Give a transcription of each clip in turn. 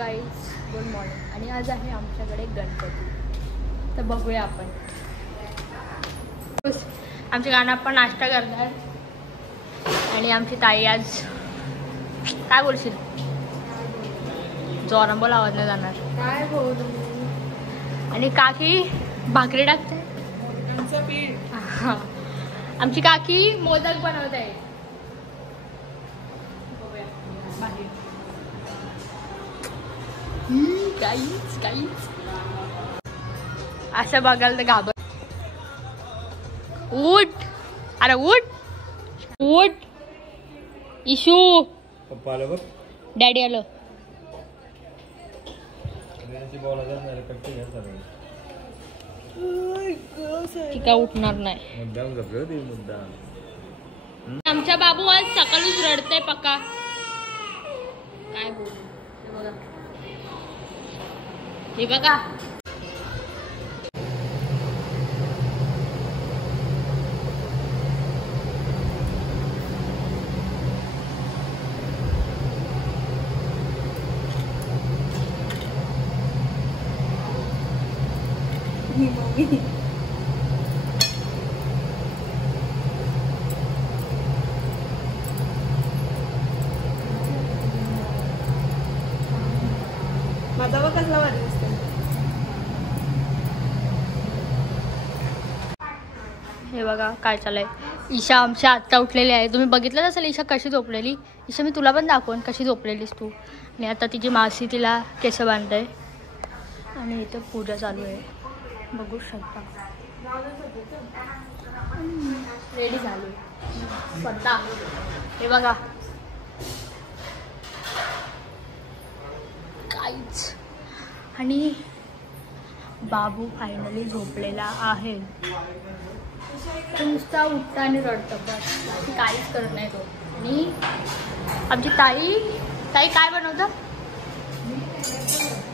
Guys, good morning. आणि आज आहे आमच्याकडे गणपती, तर बघूया आपण. आमच्या गाणं पण नाश्ता करणार आणि आमची ताई आज काय बोलशील? जोरांबोल आवाज नाही जाणार काय बोलू. आणि काकी भाकरी टाकते. आमची काकी मोदक बनवत आहे. काहीच असं बघायला तर घाबर. उठ, अरे उठ इशू. पप्पा आलं बघ. डॅडी आलं. ती काय उठणार नाही. आमच्या बाबू आज सकाळीच रडतय पक्का. काय बोलू. हे बघा माझा बघ कसला भारी दिसतो. हे बघा काय चाललंय. ईशा आमच्या आत्ता उठलेली आहे. तुम्ही बघितलं असेल ईशा कशी झोपलेली. ईशा मी तुला पण दाखवून कशी झोपलेलीस तू. आणि आता तिची मासी तिला केस बांधते आणि इथं पूजा चालू आहे, बघू शकता. रेडी झाली स्वतः. हे बघा काहीच. आणि बाबू फायनली झोपलेला आहे. नुसता उठता आणि रडतं बस, काहीच करत नाही तो. आणि आमची ताई काय बनवतं.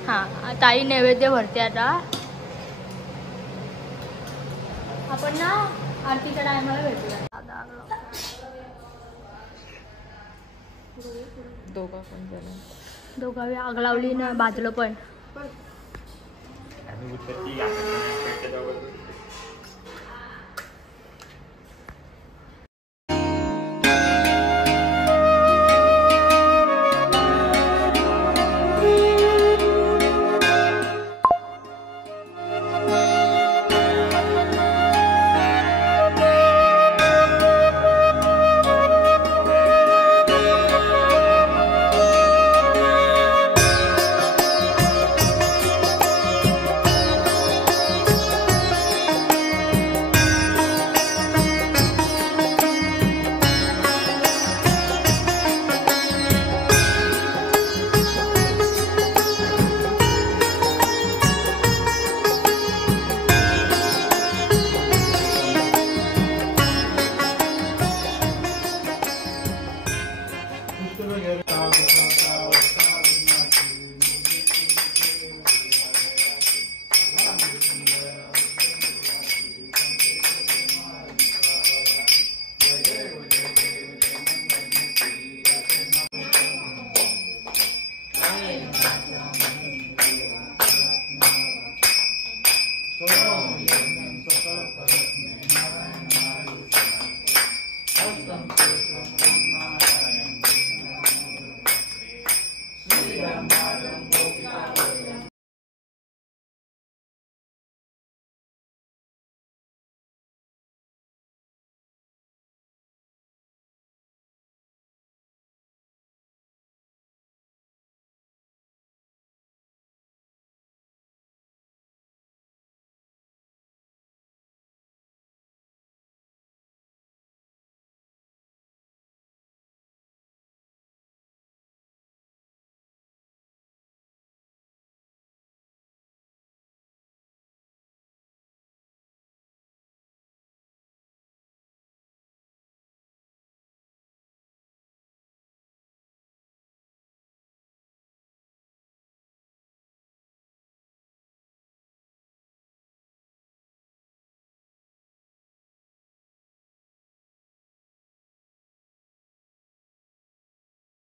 हां, ताई नैवेद्य भरते. आता आपण ना आरतीच्या टायमाला भेटूया. दोघावी आग लावली ना, बाजलं पण.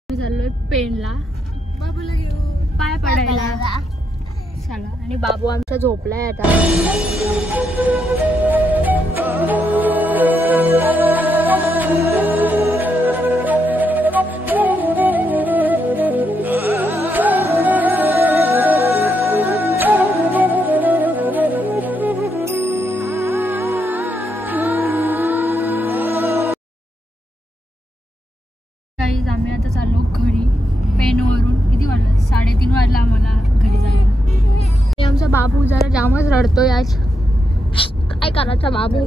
चाललोय पेनला. बाबूला घेऊ. पाय पडायला. चला, आणि बाबू आमचा झोपलाय आता. आम्ही आता चाललो घरी पेनवरून. किती वाजलं? 3:30 वाजला आम्हाला घरी जायला. आमचा बाबू जरा जामच रडतोय आज. काय करायचा बाबू?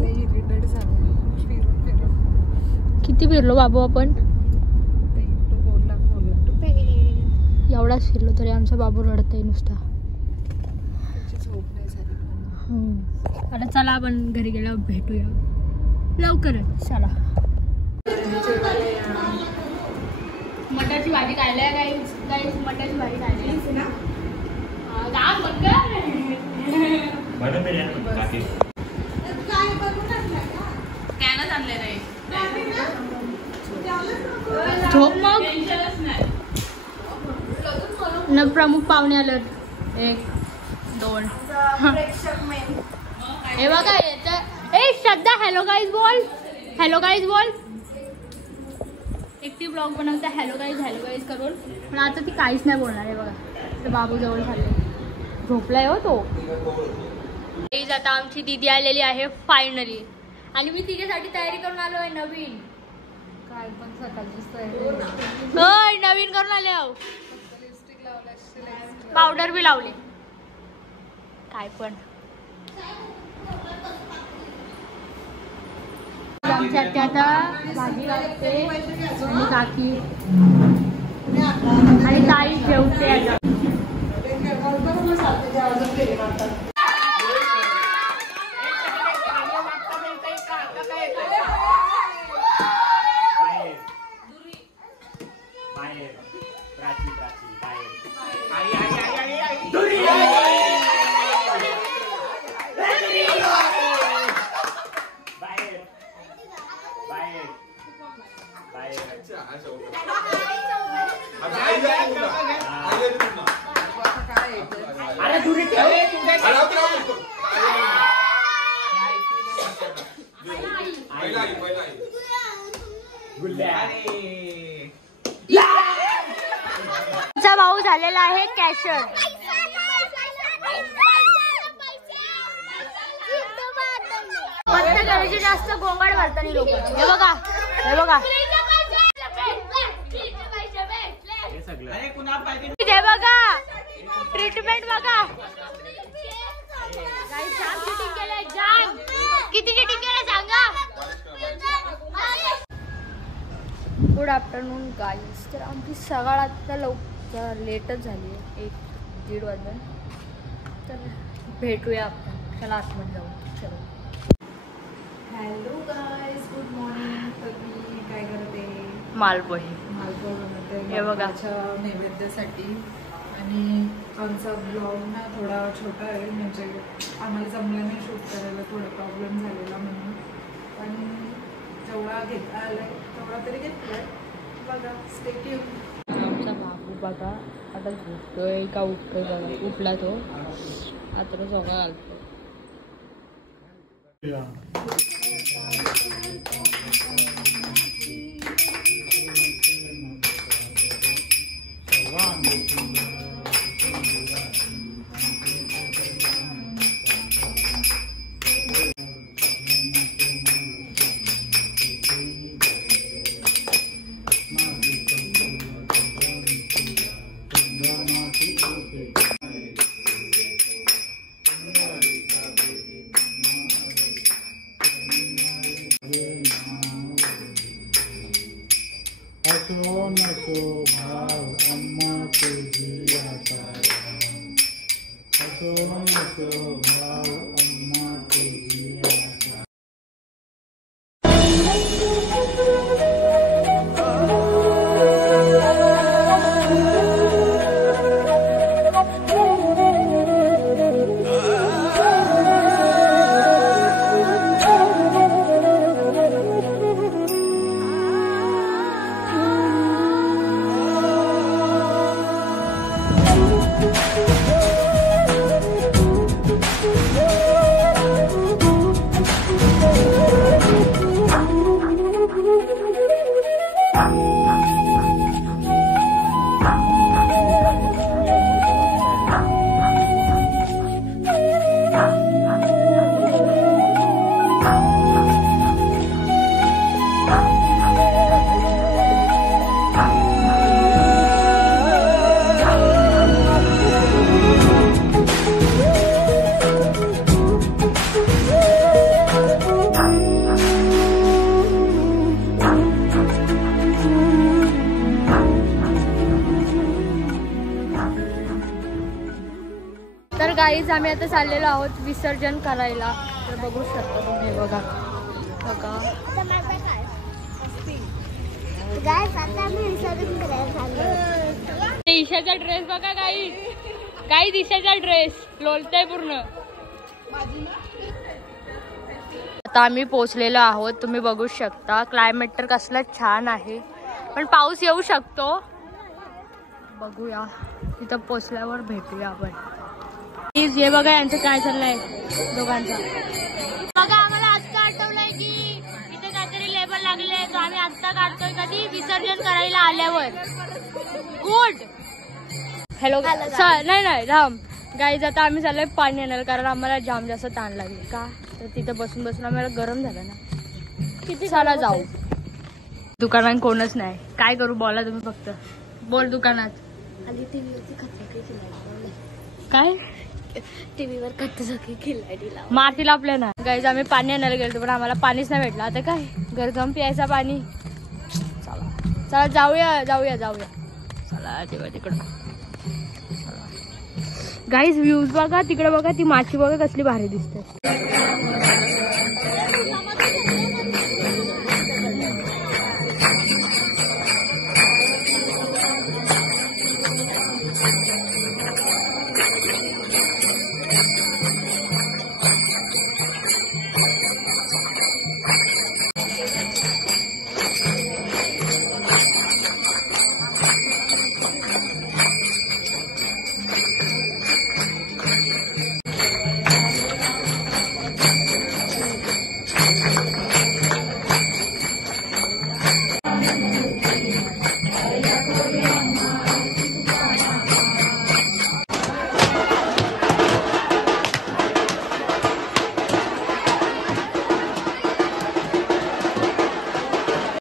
किती फिरलो बाबू आपण? एवढाच फिरलो तरी आमचा बाबू रडतोय नुसता. आता चला आपण घरी गेल्यावर भेटूया लवकरच. चला. मटाची भाजी खायला गाईस मटाची भाजी खायला ना. झोप मग न प्रमुख पाहुणे आलं. 1 2 हे बघा येतं. ए श्रद्धा हॅलो गाईज बोल. हॅलो गाईज बोल. एकटी ब्लॉग बनवते हॅलो गाईज करून. पण आता ती काहीच नाही बोलणार आहे बघा. तर बाबू जवळ झाले. झोपलाय हो तो. आता आमची दीदी आलेली आहे फायनली. आणि मी तिच्यासाठी तयारी करून आलो आहे नवीन. काय पण सकाळची नवीन करून आले आहो. पावडर बी लावली. काय पण आमच्या आता भाजी लागते आणि काकी आणि ताई जेवते आता. आमचा भाऊ झालेला आहे कॅशर. जास्त गोंगाट भरताना लोक. हे बघा हे बघा हे बघा ट्रीटमेंट बघा. किती चिटिंग केलं सांगा. Good afternoon guys. तर आमची सकाळ आता लवकर लेटच झाली आहे. 1-1:30 वाजता. तर भेटूया आपण. चला आतमध्ये जाऊ. चलो. Hello guys, good morning. तर मी काय करते? मालपोहे बनवते हे बघा नैवेद्यासाठी. आणि आमचा ब्लॉग ना थोडा छोटा आहे. म्हणजे आम्हाला जमलं नाही शूट करायला. थोडा प्रॉब्लेम झालेला म्हणून. पण जेवढा घेता आलाय तेवढा तरी घेतलाय. बघा स्टे ट्यून. आमचा बाबू बघा आता झोपतोय का उठतोय बघा. उठला तो आता तो झोका घालतो. तर गाईज आम्ही आता चाललेलो आहोत विसर्जन करायला. तर बघू शकता तुम्ही. बघा बघा ईशाचा ड्रेस बघा गाईज. गाईज ईशाचा ड्रेस लोलतोय पूर्ण. आता आम्ही पोहोचलेलो आहोत. तुम्ही बघू शकता क्लायमेट तर कसलं छान आहे, पण पाऊस येऊ शकतो. बघूया तिथं पोहोचल्यावर भेटूया आपण. हे बघा यांचं काय चाललंय दोघांचं. बघा आम्हाला आत्ता आठवलंय की इथे काहीतरी लेबल लागले, तो आम्ही आत्ता काढतोय. कधी विसर्जन करायला आल्यावर. गुड. हॅलो नाही राम गाईज. आता आम्ही चाललोय पाणी आणायला, कारण आम्हाला जाम जास्त ताण लागले. का तर तिथं बसून बसून आम्हाला गरम झालं ना. किती साला जाऊ. दुकानात कोणच नाही. काय करू बोला तुम्ही. फक्त बोल. दुकानात काय टीव्हीवर कथ्थकी खिलाडी मातीला आपल्या ना. गाईज आम्ही पाणी आणायला गेलो, पण आम्हाला पाणीच नाही भेटलं. आता काय घर जाऊन प्यायचा पाणी. चला चला जाऊया जाऊया जाऊया. चला तेव्हा तिकडं. गाईज व्ह्यूज बघा तिकडे. बघा ती माशी बघा कसली भारी दिसते.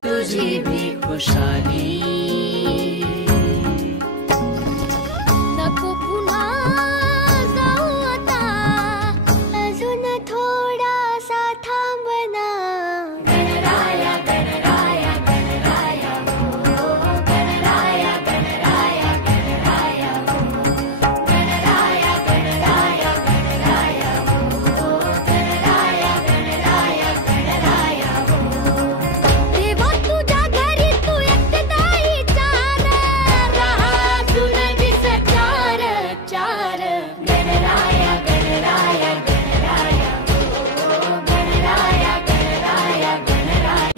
तुझी भी खुशाली नको पुन्हा जाऊ आता, अजून थोडासा थांबना. गणराया गणराया गणराया हो, गणराया गणराया गणराया हो, गणराया गणराया गणराया हो, गणराया गणराया गणराया हो. देवा तुझ्या घरी तू एकटाई चार राहा, तुला दिस चार चार. गणराया गणराया गणराया हो, गणराया गणराया गणराया.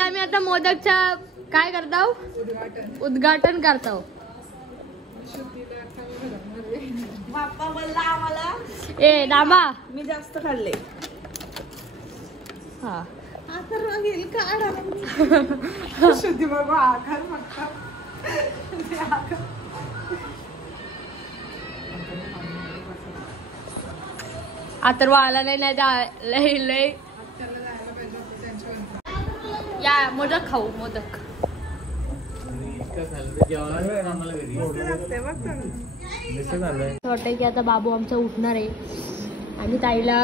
आम्ही आता मोदकच्या काय करताव उद्घाटन करताव. बाप्पा बोलला आम्हाला ए दामा मी जास्त खाल्ले. हा आता घेईल काढा. शुद्धी बाबा आकार फक्त. अथर्व आला नाही. नाही तर लय लय या मोदक खाऊ. मोदक वाटतंय की आता बाबू आमचा उठणार आहे आणि ताईला